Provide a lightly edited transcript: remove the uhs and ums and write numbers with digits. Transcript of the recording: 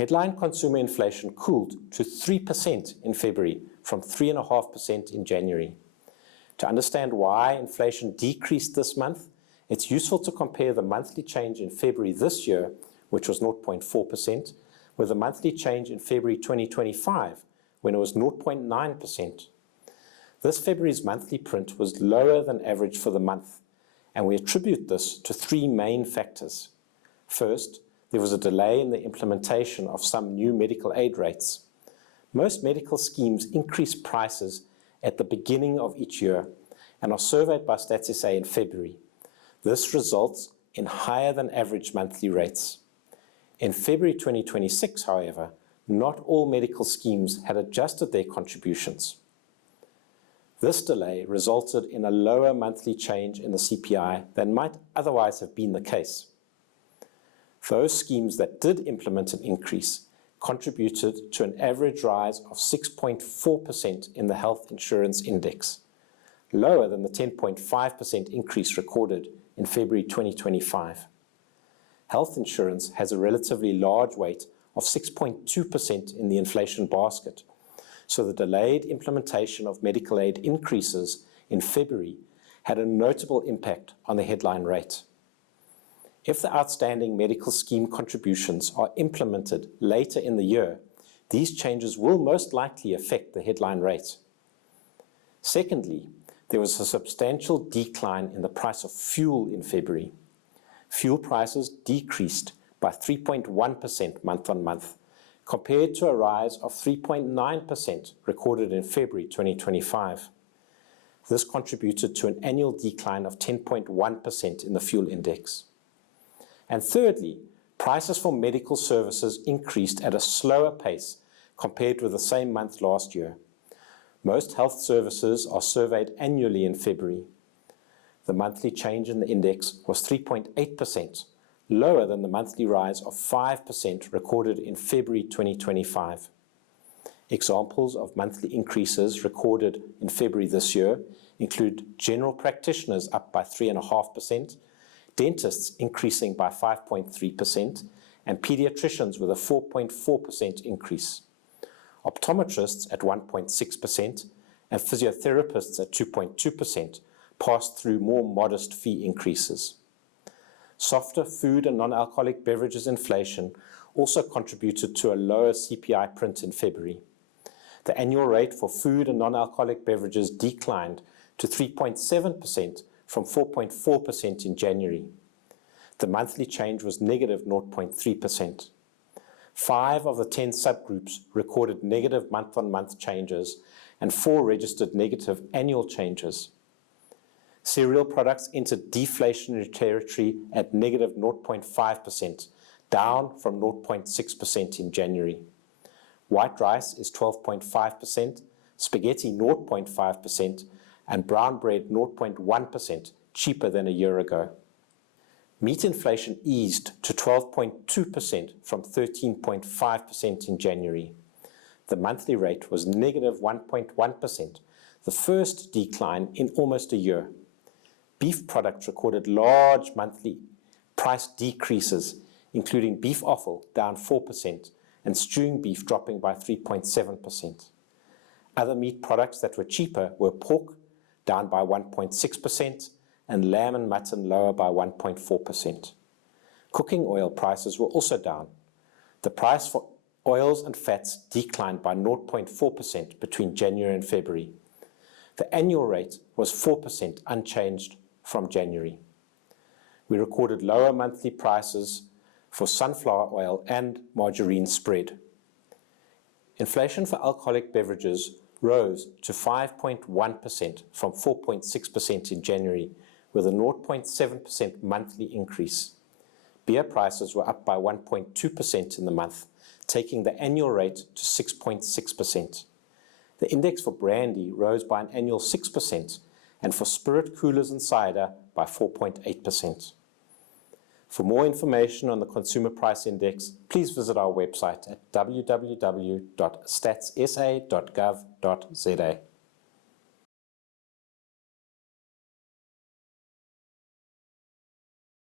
Headline consumer inflation cooled to 3% in February from 3.5% in January. To understand why inflation decreased this month, it's useful to compare the monthly change in February this year, which was 0.4%, with the monthly change in February 2025, when it was 0.9%. This February's monthly print was lower than average for the month, and we attribute this to three main factors. First, there was a delay in the implementation of some new medical aid rates. Most medical schemes increase prices at the beginning of each year and are surveyed by Stats SA in February. This results in higher than average monthly rates. In February 2026, however, not all medical schemes had adjusted their contributions. This delay resulted in a lower monthly change in the CPI than might otherwise have been the case. Those schemes that did implement an increase contributed to an average rise of 6.4% in the health insurance index, lower than the 10.5% increase recorded in February 2025. Health insurance has a relatively large weight of 6.2% in the inflation basket, so the delayed implementation of medical aid increases in February had a notable impact on the headline rate. If the outstanding medical scheme contributions are implemented later in the year, these changes will most likely affect the headline rate. Secondly, there was a substantial decline in the price of fuel in February. Fuel prices decreased by 3.1% month on month, compared to a rise of 3.9% recorded in February 2025. This contributed to an annual decline of 10.1% in the fuel index. And thirdly, prices for medical services increased at a slower pace compared with the same month last year. Most health services are surveyed annually in February. The monthly change in the index was 3.8%, lower than the monthly rise of 5% recorded in February 2025. Examples of monthly increases recorded in February this year include general practitioners up by 3.5%, dentists increasing by 5.3%, and pediatricians with a 4.4% increase. Optometrists at 1.6% and physiotherapists at 2.2% passed through more modest fee increases. Softer food and non-alcoholic beverages inflation also contributed to a lower CPI print in February. The annual rate for food and non-alcoholic beverages declined to 3.7% from 4.4% in January. The monthly change was negative 0.3%. 5 of the 10 subgroups recorded negative month-on-month changes, and 4 registered negative annual changes. Cereal products entered deflationary territory at negative 0.5%, down from 0.6% in January. White rice is 12.5%, spaghetti 0.5%, and brown bread 0.1%, cheaper than a year ago. Meat inflation eased to 12.2% from 13.5% in January. The monthly rate was negative 1.1%, the first decline in almost a year. Beef products recorded large monthly price decreases, including beef offal down 4% and stewing beef dropping by 3.7%. Other meat products that were cheaper were pork, down by 1.6%, and lamb and mutton lower by 1.4%. Cooking oil prices were also down. The price for oils and fats declined by 0.4% between January and February. The annual rate was 4%, unchanged from January. We recorded lower monthly prices for sunflower oil and margarine spread. Inflation for alcoholic beverages rose to 5.1% from 4.6% in January, with a 0.7% monthly increase. Beer prices were up by 1.2% in the month, taking the annual rate to 6.6%. The index for brandy rose by an annual 6%, and for spirit coolers and cider by 4.8%. For more information on the Consumer Price Index, please visit our website at www.statssa.gov.za.